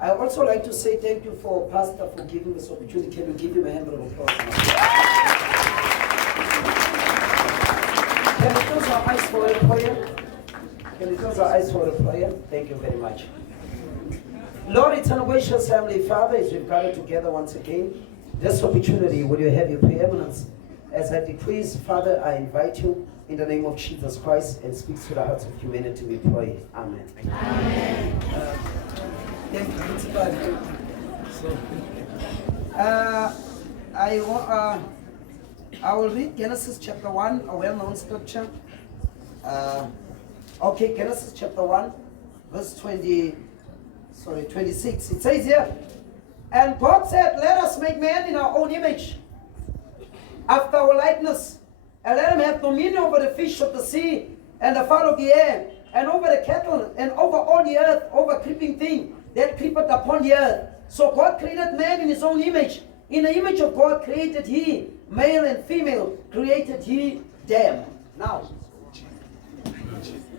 I also like to say thank you for Pastor for giving this opportunity. Can we give him a hand of applause now? Can we close our eyes for a prayer? Can we close our eyes for a prayer? Thank you very much. Lord, eternal gracious Heavenly Father, as we've gathered together once again, this opportunity, will you have your preeminence? As I decrease, Father, I invite you in the name of Jesus Christ and speak to the hearts of humanity. We pray. Amen. Amen. Thank you, Principal. I will read Genesis chapter 1, a well-known scripture. Okay, Genesis chapter 1, verse 26. It says here, and God said, let us make man in our own image, after our likeness, and let him have dominion over the fish of the sea, and the fowl of the air, and over the cattle, and over all the earth, over creeping thing that creepeth upon the earth. So God created man in his own image. In the image of God created he, male and female, created he them. Now,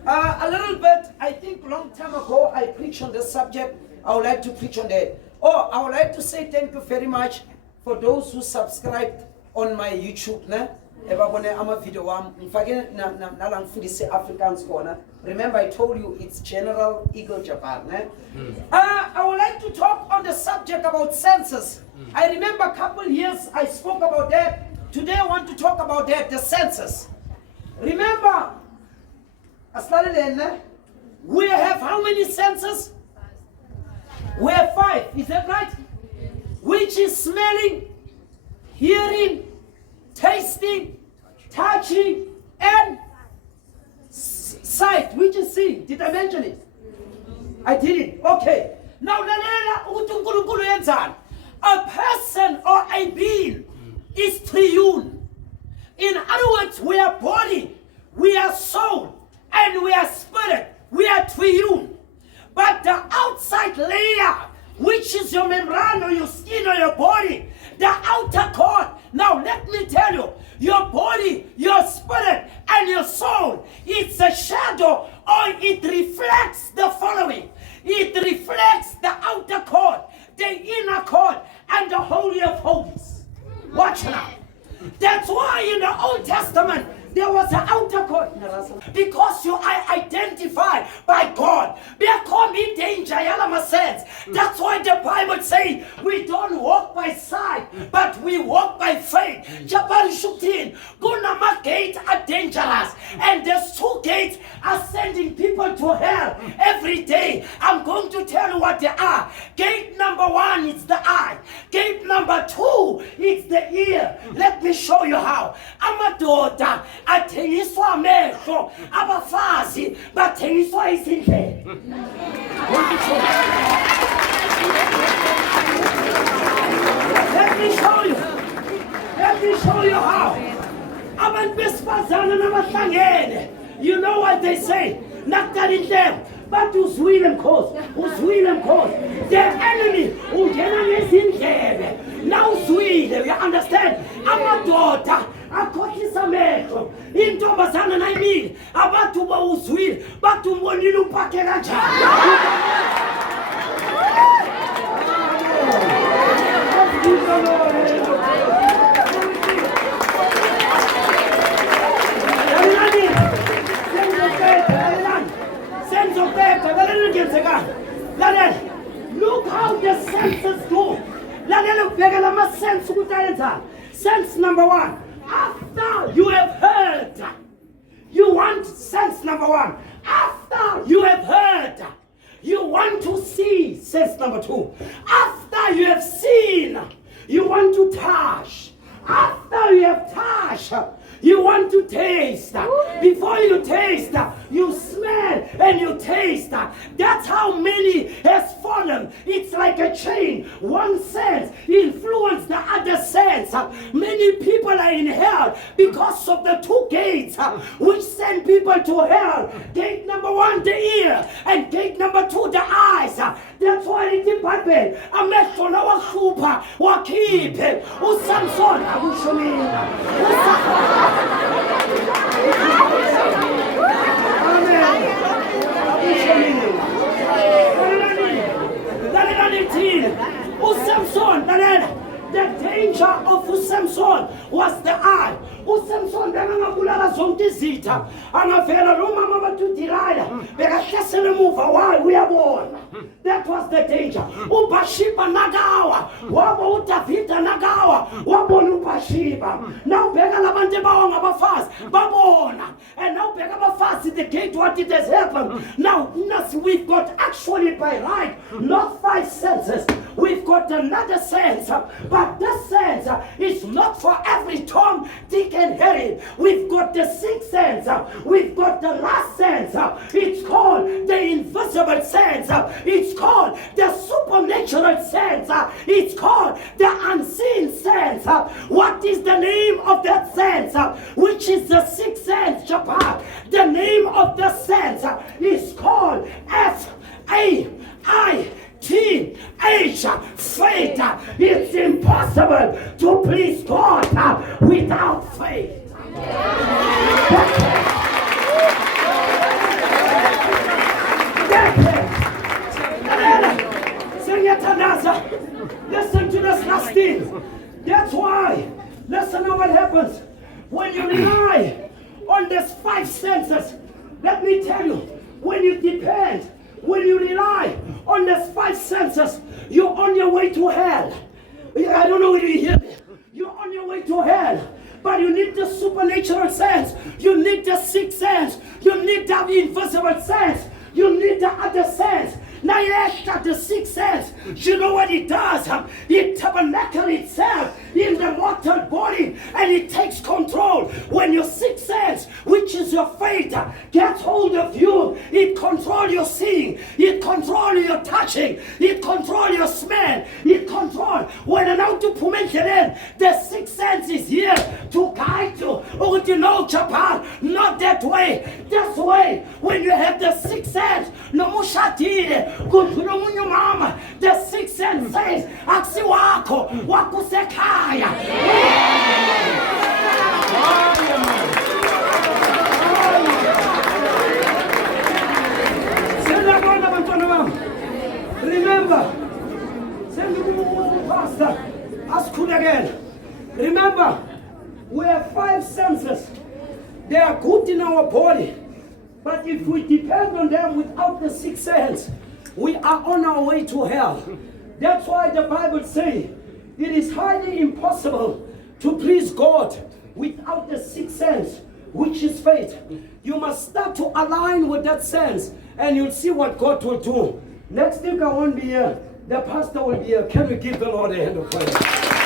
a little bit, I think long time ago, I preached on this subject. I would like to preach on that. I would like to say thank you very much for those who subscribed on my YouTube. Remember, I told you it's General Eagle Japan. I would like to talk on the subject about census. I remember a couple years I spoke about that. Today I want to talk about that, the census. Remember, we have how many census? We have 5, is that right? Which is smelling, hearing, tasting, touching, and sight, which is seeing. Did I mention it? I did it. Okay. Now, a person or a being is triune. In other words, we are body, we are soul, and we are spirit. We are triune. But the outside layer, which is your membrane or your skin or your body, the outer court. Now let me tell you, your body, your spirit, and your soul, it's a shadow, or it reflects the following. It reflects the outer court, the inner court, and the Holy of Holies. Watch now. That's why in the Old Testament, there was an outer court. Because you are identified by God. There can be danger. That's why the Bible says we don't walk by sight, but we walk by faith. Gunama gates are dangerous. And there's 2 gates are sending people to hell every day. I'm going to tell you what they are. Gate number 1 is the eye. Gate number 2 is the ear. Let me show you how. Amadoda athengiswa amehlo, abafazi bathengiswa izindlebe. Let me show you. Let me show you how. Abantu besifazana nabahlangene. You know what they say? Nakudala indlebe. But uzwile mkhosi, uzwile mkhosi. The enemy ungena ngezindlebe. Now uzwile, you understand? Amadoda akhohlisa amehlo. Intombazana nayimile, abantu bawuzwile, bathi umbonile umphathe kanjani. Look how the senses go. Sense number 1. After you have heard, you want sense number 1. After you have heard, you want to see. Sense number 2. After you have seen, you want to touch. After you have touched, you want to taste. Before you taste, you smell and you taste. That's how many has fallen. It's like a chain. One sense influences the other sense. Many people are in hell because of the 2 gates which send people to hell. Gate number 1, the ear, and gate number 2, the eyes. That's why in the Bible, amehlo lawakhupha wakhiphe uSamson akusho mina. picture of Samson was the eye. Samson bengangabulala zonke izitha angavela lo mama bathu Delilah bekahlasela emuva wayo uyabona. That was the danger. uBathsheba nakawa wabo uDavida nakawa wabona uBathsheba. Now bheka labantu bawo ngabafazi babona. And now bheka abafazi the gate what it has happened. Now we've got actually by right not 5 senses. We've got another sense, but this sense is not for every Tom, Dick and Harry. We've got the 6th sense. We've got the last sense. It's called the invisible sense. It's called the supernatural sense. It's called the unseen sense. What is the name of that sense? Which is the 6th sense, Japan. The name of the sense is called FAITH, faith. It's impossible to please God without faith. Listen to this last thing. That's why, listen to what happens when you rely on these 5 senses. Let me tell you, when you depend, when you rely on these 5 senses, you're on your way to hell. I don't know if you hear me. You're on your way to hell. But you need the supernatural sense. You need the 6th sense. You need the invisible sense. You need the other sense. Now you got the 6th sense. You know what it does? It tabernacles itself in the mortal body and it takes control. When your 6th sense, which is your faith, gets hold of you, it controls your seeing, it controls your touching, it controls your smell, it controls. When an auto Mpumalanga, the 6th sense is here to guide you. Or you know, Japan, not that way. This way, when you have the 6th sense, no mushatile. Mama, the 6th sense says, Aksi wako, wakusekaya. Remember, Pastor, ask you again. Remember, we have 5 senses. They are good in our body. But if we depend on them without the 6th sense, we are on our way to hell. That's why the Bible says it is highly impossible to please God without the 6th sense, which is faith. You must start to align with that sense and you'll see what God will do. Next week I won't be here. The pastor will be here. Can we give the Lord a hand of praise?